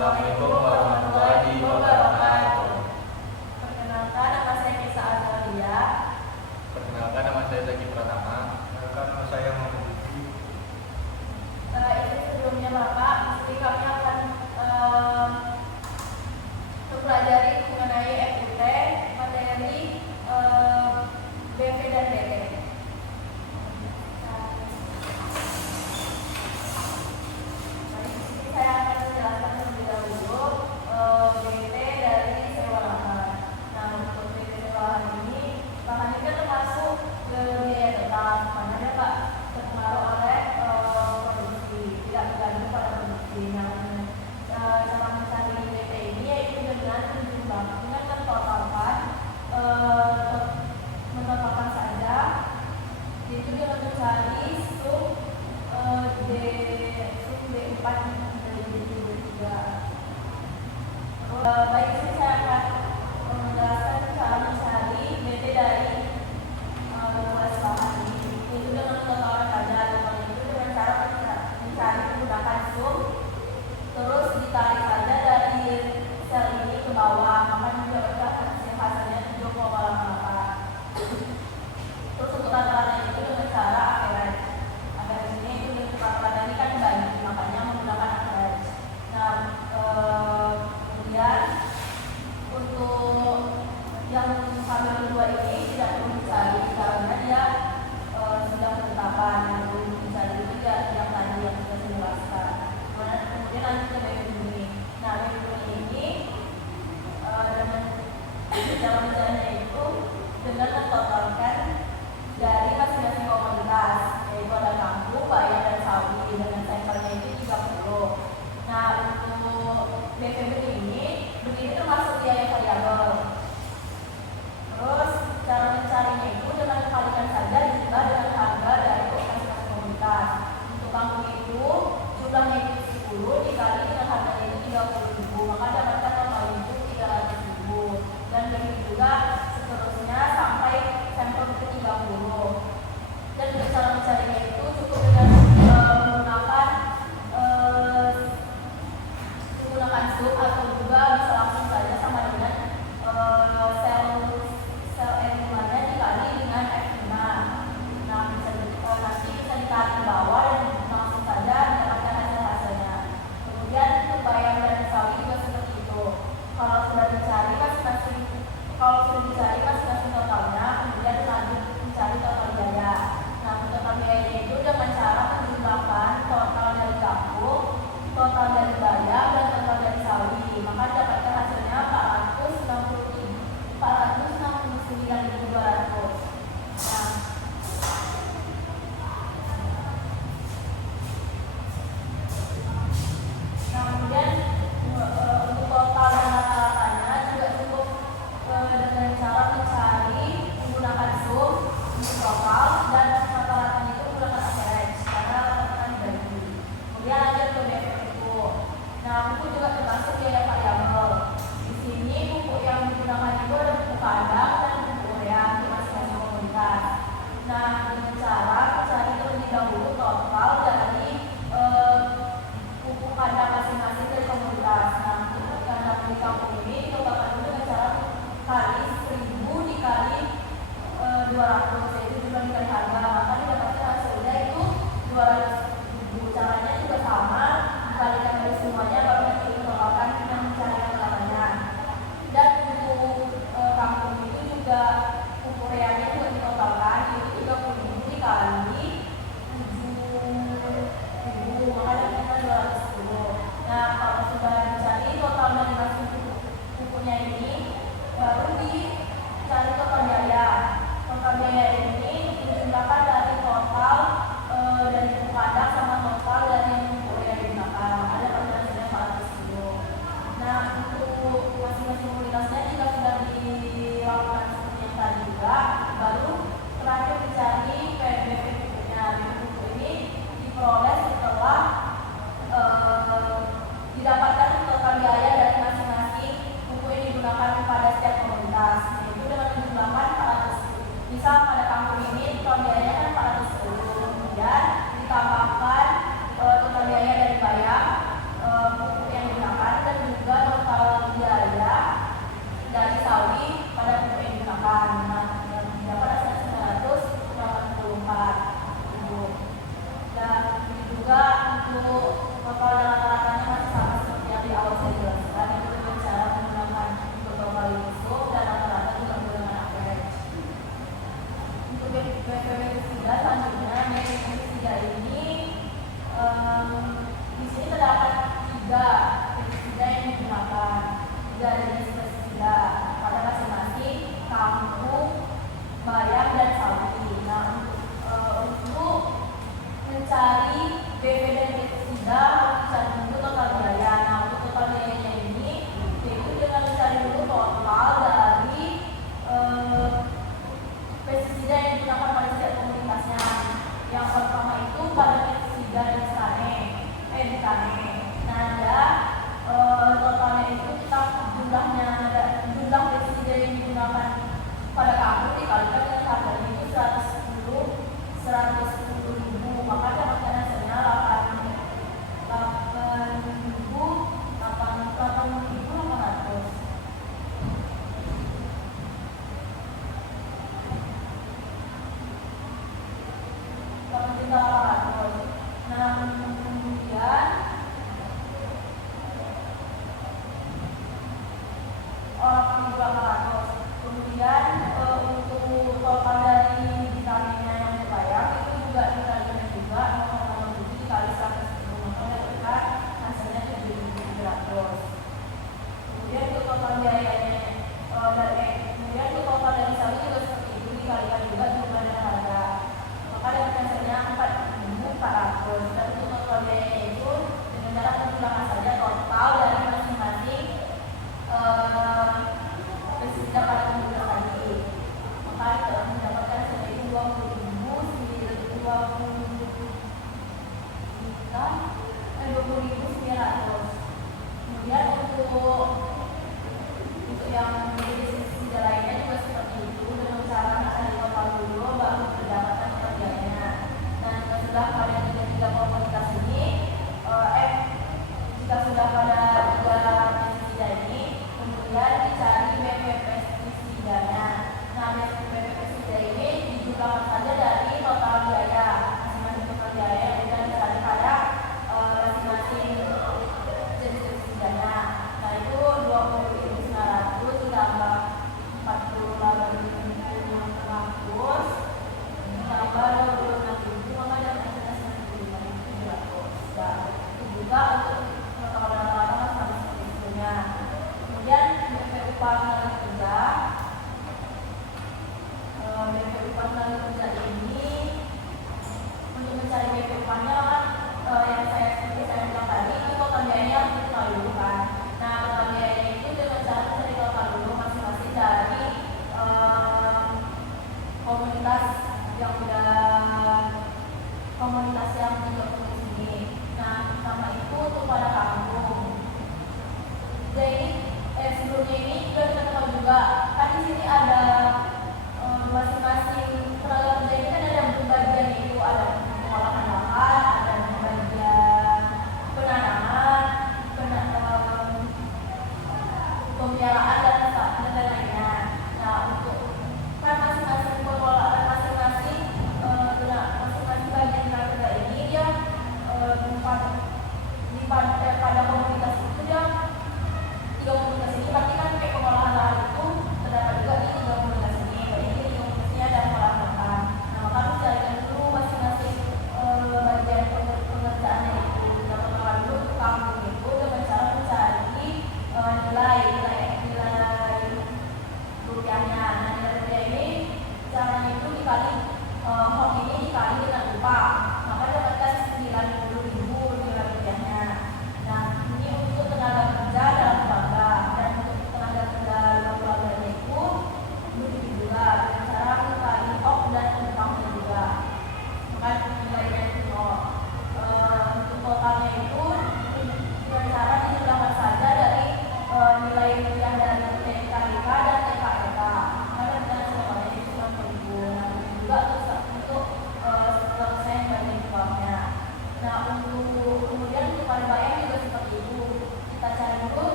Assalamualaikum warahmatullahi wabarakatuh. Perkenalkan, nama saya Nisa Azalia. Perkenalkan, nama saya Zaki Pratama. Perkenalkan, nama saya Muhammad Lutfi. Ini sebelumnya Bapak, mesti kami akan mempelajari mengenai FUT, materi BV dan DT. Saya akan menjelaskan terlebih dahulu 3 jenis pestisida pada masing-masing kampung, bayam, dan sawi. Nah, untuk mencari BP dan pestisida mencari dulu total biaya. Nah, untuk total biayanya ini yaitu dengan mencari dulu total dari pestisida yang digunakan pada setiap komunitasnya. Yang pertama itu pada pestisida di tane. Nah, ada totalnya itu kita jumlah pestisida yang digunakan pada kampung dikalikan dengan harganya itu 110 ribu, maka dapatkan hasilnya 8.800. Nah, kemudian orang 800. Kemudian untuk total dari vitaminnya yang berbayar itu juga dikalikan juga 0,7 dikali 110, maka dapatkan hasilnya 7.700. Kemudian untuk total biayanya kemudian untuk total dari sawi juga seperti itu dikalikan juga jumlah dan harga, maka dapatkan hasilnya 4.400. Dan untuk total biayanya itu dengan cara perhitungan saja total dari masing-masing pestisida pada komunitas tadi, maka mendapatkan hasilnya itu 20.900. Kemudian untuk yang jenis pestisida lainnya juga seperti itu, dengan cara mencari total dulu baru mendapatkan total biayanya. Dan sudah pada tiga komunitas ini, jika sudah pada 3 pestisida ini, kemudian dicari BP pestisidanya. Nah, BP pestisida ini dijumlahkan saja dari total biaya masing-masing total biaya yang sudah dicari pada masing-masing jenis pestisidanya. Nah, itu 20.900 ditambah 48.500 ditambah 26.000, maka dapatkan 95.700. Nah, itu juga untuk total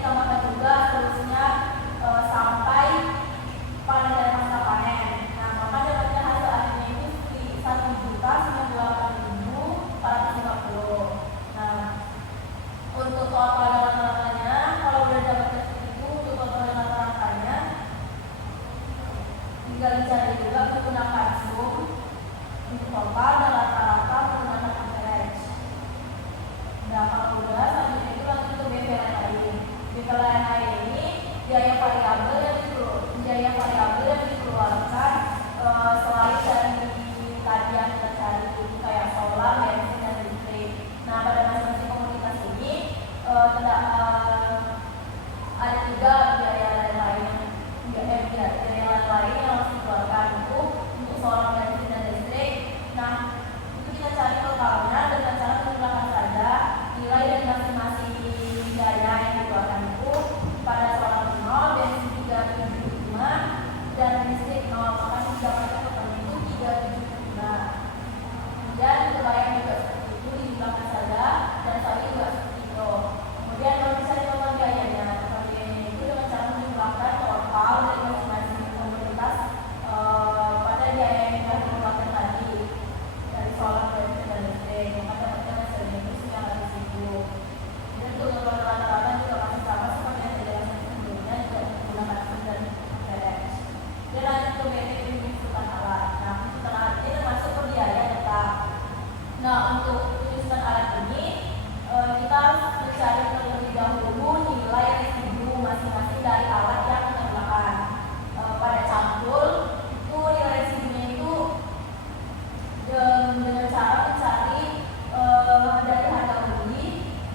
ditambahkan juga seterusnya sampai panen dari masa panen. Nah, maka dapatnya hasil akhirnya itu 1.098.450. Nah, untuk total dengan rata-ratanya, kalau udah dapatnya seperti itu, untuk total dengan rata-ratanya tinggal dicari juga menggunakan sum untuk total dan rata-rata menggunakan average. Nah, kalau udah selanjutnya itu langsung ke BV lain. BV lain ini biaya variabel yang dikeluarkan selain dari tadi yang kita cari kayak solar, bensin, dan listrik. Nah, pada masing-masing komunitas ini ada juga biaya lain yang harus dikeluarkan untuk solar, bensin, dan listrik. Nah, itu kita cari totalnya dengan cara menggunakan saja nilai dari masing-masing biaya yang dikeluarkan itu. Pada solar 0, bensin 375 dan listrik 0, maka didapatkan totalnya itu 375. Kemudian untuk bayar juga seperti itu, dijumlahkan saja dan tadi juga seperti itu. Kemudian kalau bisa total biayanya itu dengan cara menjumlahkan total dari masing-masing komunitas pada biaya yang telah dikeluarkan tadi dari solar, bensin, dan listrik, maka dapatkan hasilnya itu 900.000. Dan untuk total rata-rata juga masih sama seperti yang saya jelaskan sebelumnya, juga menggunakan sum dan average. Dan lanjut ke BT penyusutan alat. Nah, penyusutan alat ini termasuk ke biaya tetap. Nah, untuk penyusutan alat ini kita harus mencari terlebih dahulu nilai residu masing-masing dari alat yang kita gunakan. Pada campur itu nilai residunya itu dengan cara mencari dari harga beli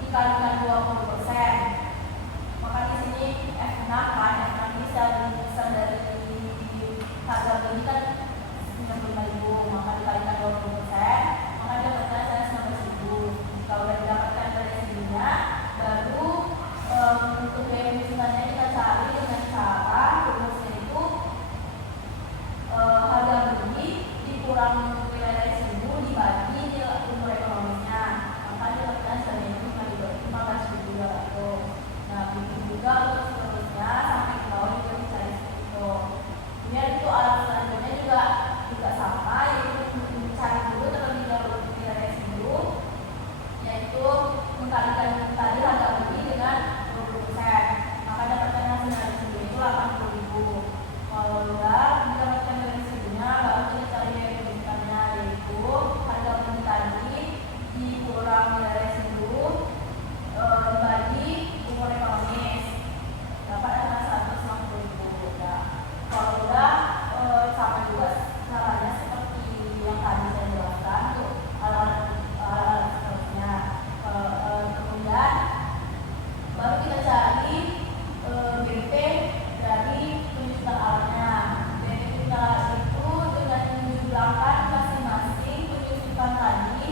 dikalikan 20%. Maka di sini F6 bisa dari harga beli kan 95.000, maka dikalikan 20%, maka dapatkan 119.000. Kalau sudah didapatkan dari residunya, baru untuk biaya penyusunannya kita cari dengan cara rumusnya itu harga beli dikurang nilai residu dibagi nilai umur ekonomisnya, maka dapatkan sebanyak 15.200. Nah, begitu juga untuk seterusnya sampai ke bawah juga dicari seperti itu. Kemudian itu alat selanjutnya juga sama, yaitu mencari dulu terlebih dahulu nilai residu, yaitu mengkalikan tadi harga beli dengan 20%, maka dapatkan hasil residu itu 80.000. Kalau udah didapatkan dari residunya, baru kita cari biaya penyusutannya, yaitu harga beli tadi dikurang nilai residu dibagi umur ekonomis, dapat ada 150.000. Nah, kalau udah sama juga caranya seperti yang tadi saya jelaskan untuk alat seterusnya. Kemudian baru kita cari BP dari penyusutan alatnya. BP penyusutan alat itu dengan menjumlahkan masing-masing penyusutan tadi,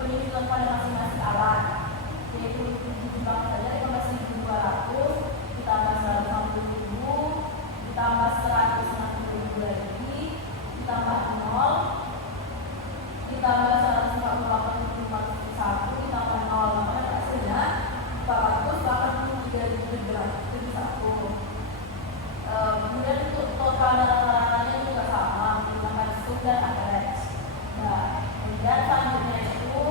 penyusutan pada masing-masing alat, yaitu dijumlahkan saja 15.200 ditambah 150.000 ditambah 160.000 lagi ditambah 0 ditambah 148.501 ditambah 0, maka hasilnya 483.701. Kemudian untuk total dan rata-ratanya juga sama, menggunakan sum dan average. Nah, kemudian selanjutnya itu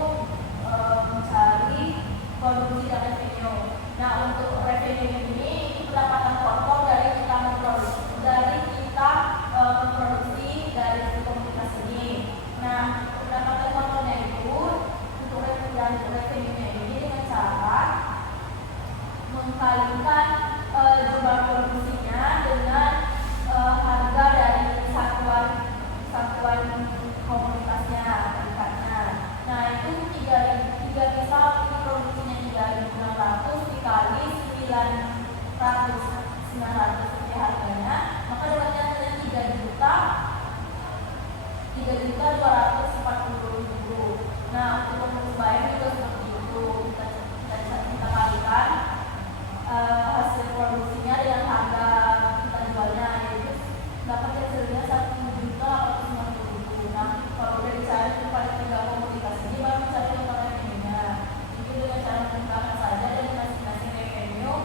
mencari produksi dan revenue. Nah, untuk revenue ini pendapatan pokok dari kita memproduksi dari komunitas ini. Nah, pendapatan pokoknya itu untuk revenue-nya ini dengan cara mengkalikan jumlah produksinya dengan harga dari satuan komunitasnya, tingkatnya. Nah, itu 3 misal ini produksinya 3.600 dikali 900 harganya, maka dapatnya hasilnya 3.240.000. Nah, untuk pengurus bayar juga seperti itu, kita kalikan hasil produksinya dengan harga kita jualnya, yaitu dapat hasilnya 1.850.000. Nah, kalau udah dicari kepada 3 komunitas ini, baru dicari total revenue-nya. Itu dengan cara menggunakan saja dari masing-masing revenue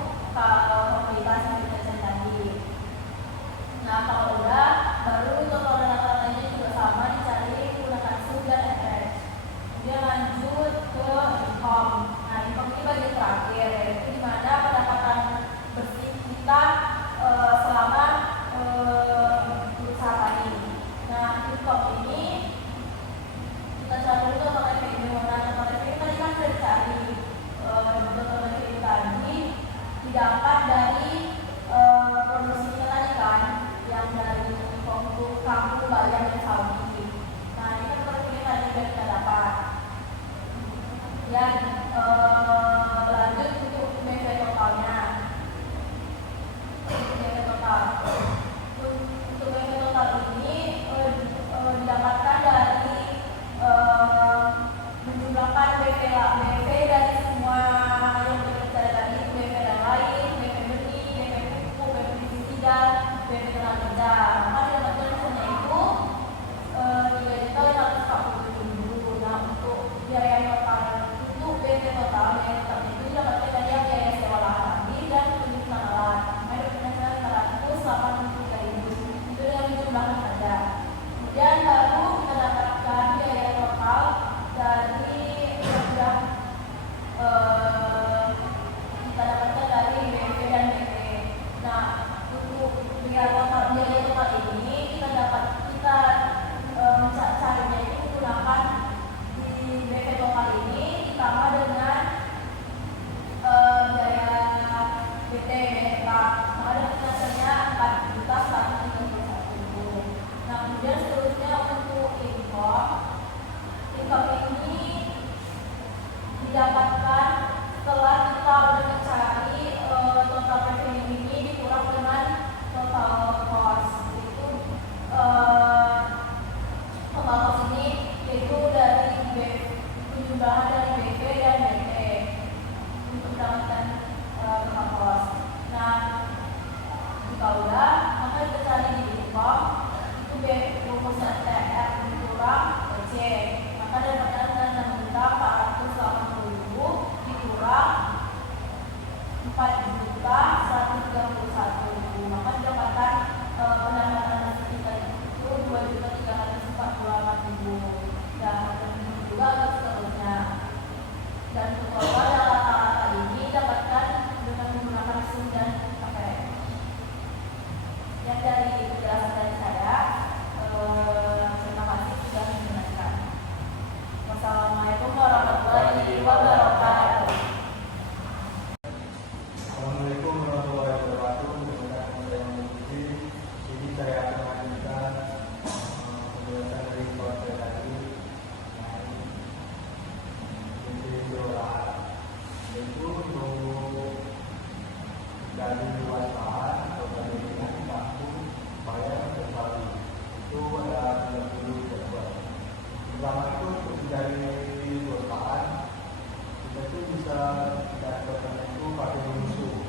didapat dari produksi kita tadi kan, yang dari untuk kampung Bayam dan Saudi. Nah ini kan seperti ini tadi sudah kita dapat. Dan lanjut untuk BV totalnya. BV total. Untuk BV total ini didapatkan dari menjumlahkan BV dari semua yang kita tadi, BV dan lain, BV benih, BV pupuk, BV pestisida, BV tenaga kerja. Maka didapatkan hasilnya itu 3.547.000. Nah untuk biaya total untuk BV total biaya total itu didapatkan dari biaya sewa lahan tadi dan pendidikan alat. Ada penghasilan 483.000 itu dengan menjumlahkan saja. Kemudian baru kita dapatkan biaya total dari yang sudah kita dapatkan dari BV dan BV. Nah untuk biaya total ini kita carinya itu menggunakan di BV total ini ditambah dengan biaya BT maka ada hasilnya 4.131.000. Nah kemudian seterusnya untuk income ini didapatkan setelah kita udah mencari total revenue ini dikurang dengan total cost. Itu total cost ini yaitu dari penjumlahan dari BV dan BT untuk mendapatkan total cost. Nah jika udah maka kita cari di income itu rumusan TR dikurang C, maka dapatkan dengan 6.480.000 dikurang 4.131.000, maka didapatkan pendapatan hasil kita itu 2.348.000 dan juga untuk seterusnya. Dan untuk total rata-rata ini dapatkan dengan menggunakan SUM dan KPR. Yang dari penjelasan dari saya, terima kasih sudah mendengarkan. Wassalamualaikum warahmatullahi wabarakatuh. Assalamualaikum warahmatullahi wabarakatuh. Dengan yang mengikuti ini saya akan melanjutkan penjelasan dari kawan saya tadi yaitu untuk dari luas lahan atau dari kampung Bayam dan Saudi itu ada 30 jadwal. Pertama itu untuk dari luas lahan kita itu bisa kita lakukan itu pakai musuh.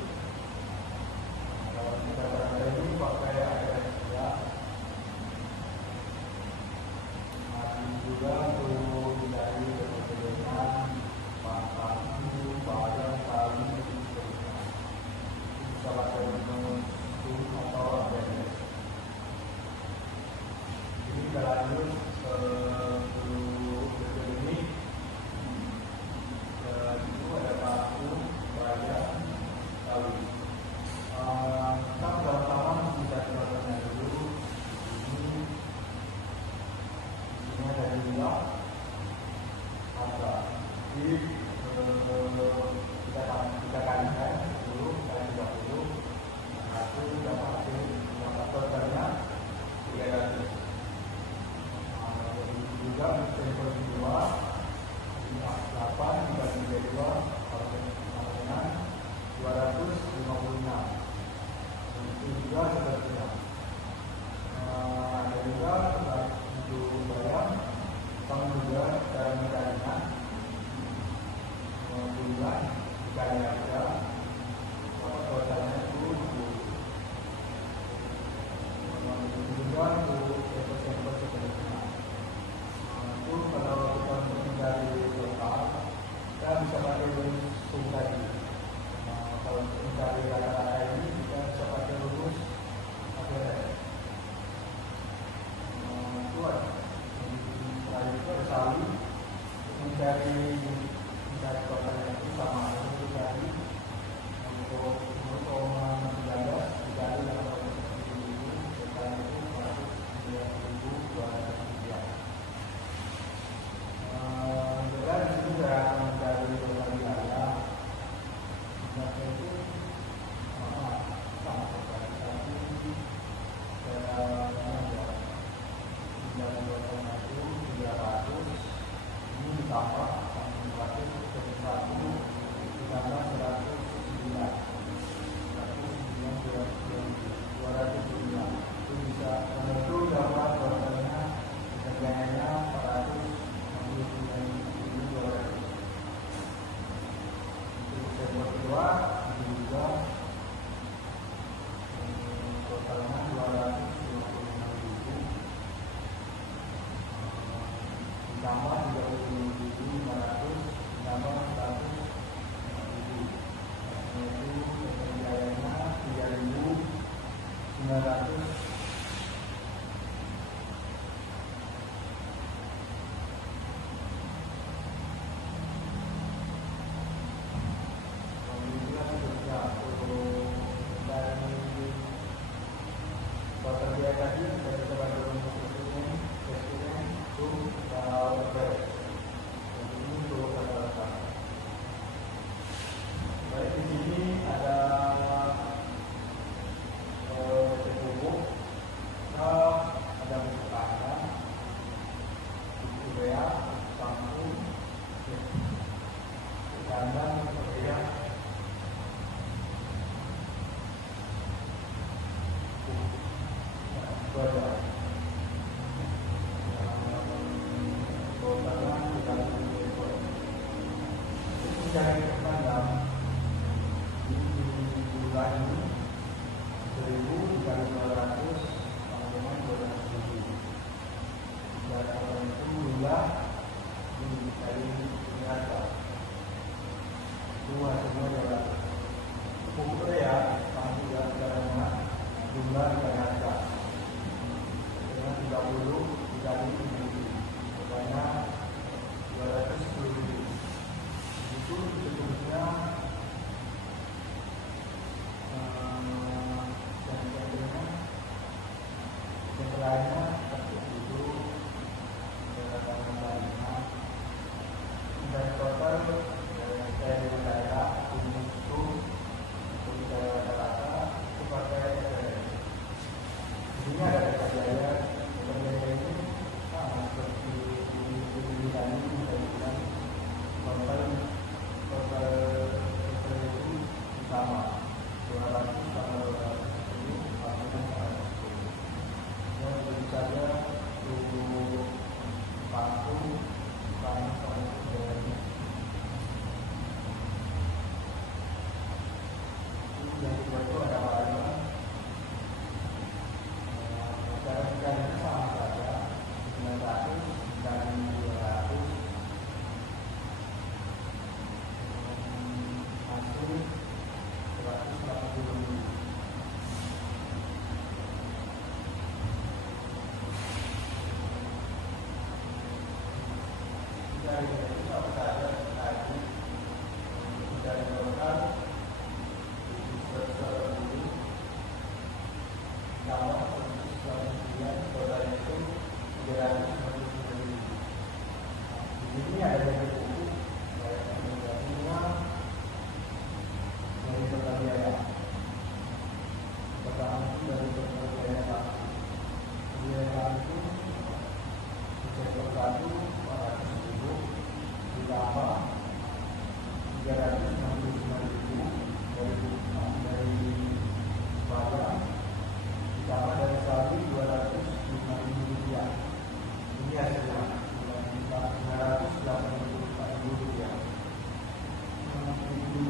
Kalau kita berada ini pakai air ya. Juga untuk dari kebetulan pangkalan, Bayam, Saudi bisa pakai musuh atau ABS. Ini kita lanjut ini itu ada paku, Bayam, Saudi. Kita pertama bisa coba dulu ini ada dua maka kita kalikan 10 kali 30 satu dapat hasil totalnya 300. Juga sampel kedua 8 dibagi 2 kalau dengan 256 itu juga sepertinya. Ada juga untuk Bayam sama juga cara mencarinya bulan dikali harga totalnya itu juga untuk sampel seterusnya. Itu kalau kita mencari total kita bisa pakai rumus tadi. Kalau mencari rata-rata ini kita bisa pakai rumus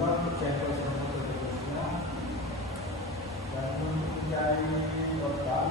kedua untuk sampel seterusnya dan untuk mencari total